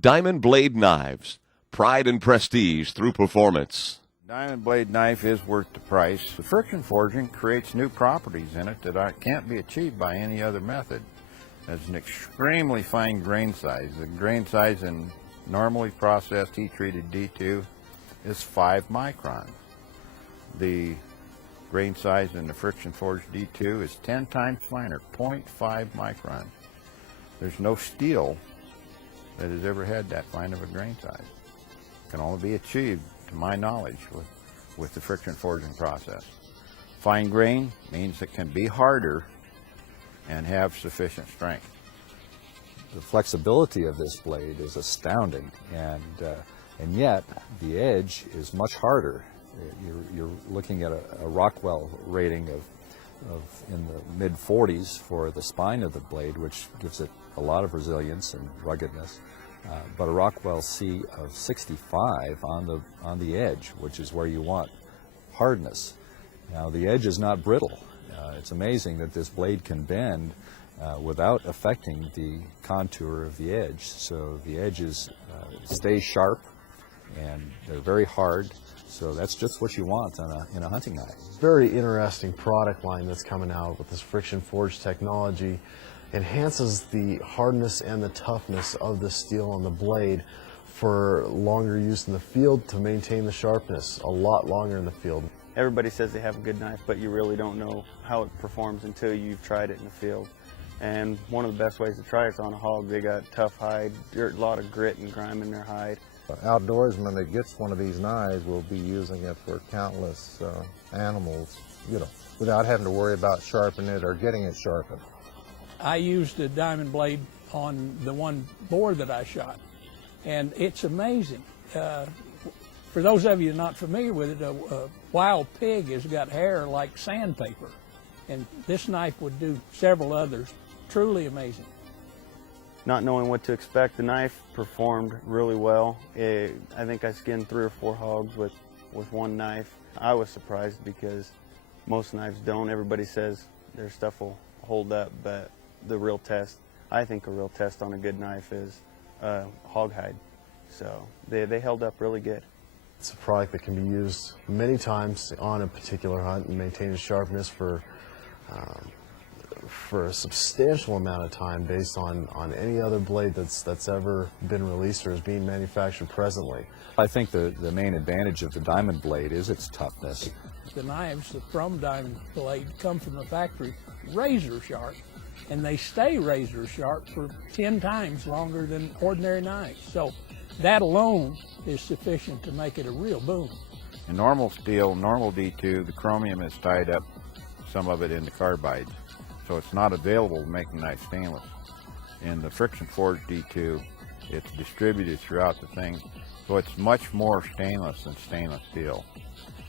Diamond Blade Knives. Pride and prestige through performance. Diamond blade knife is worth the price. The friction forging creates new properties in it that can't be achieved by any other method. It's an extremely fine grain size. The grain size in normally processed heat-treated D2 is 5 microns. The grain size in the friction forged D2 is 10 times finer, 0.5 microns. There's no steel that has ever had that fine of a grain size. It can only be achieved, to my knowledge, with the friction forging process. Fine grain means it can be harder and have sufficient strength. The flexibility of this blade is astounding, and yet the edge is much harder. You're looking at a Rockwell rating of in the mid-40s for the spine of the blade, which gives it a lot of resilience and ruggedness. But a Rockwell C of 65 on the edge, which is where you want hardness. Now the edge is not brittle. It's amazing that this blade can bend without affecting the contour of the edge. So the edges stay sharp, and they're very hard. So that's just what you want in a hunting knife. Very interesting product line that's coming out with this friction forged technology. Enhances the hardness and the toughness of the steel on the blade for longer use in the field to maintain the sharpness a lot longer in the field. Everybody says they have a good knife, but you really don't know how it performs until you've tried it in the field. And one of the best ways to try it is on a hog. They got tough hide, a lot of grit and grime in their hide. Outdoorsman that gets one of these knives will be using it for countless animals, without having to worry about sharpening it or getting it sharpened. I used a diamond blade on the one boar that I shot, and it's amazing. For those of you not familiar with it, a wild pig has got hair like sandpaper, and this knife would do several others. Truly amazing. Not knowing what to expect, the knife performed really well. I think I skinned 3 or 4 hogs with one knife. I was surprised because most knives don't. Everybody says their stuff will hold up, but the real test, I think a real test on a good knife is hog hide. So they held up really good. It's a product that can be used many times on a particular hunt and maintain its sharpness for a substantial amount of time based on any other blade that's ever been released or is being manufactured presently. I think the main advantage of the diamond blade is its toughness. The knives from Diamond Blade come from the factory razor sharp, and they stay razor sharp for 10 times longer than ordinary knives. So that alone is sufficient to make it a real boon. In normal steel, normal D2, the chromium is tied up, some of it into carbides, so it's not available to make the knife stainless. In the friction forged D2, it's distributed throughout the thing, so it's much more stainless than stainless steel.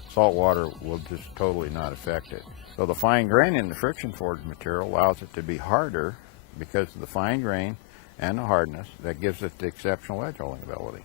Salt water will just totally not affect it. So the fine grain in the friction forged material allows it to be harder because of the fine grain and the hardness that gives it the exceptional edge holding ability.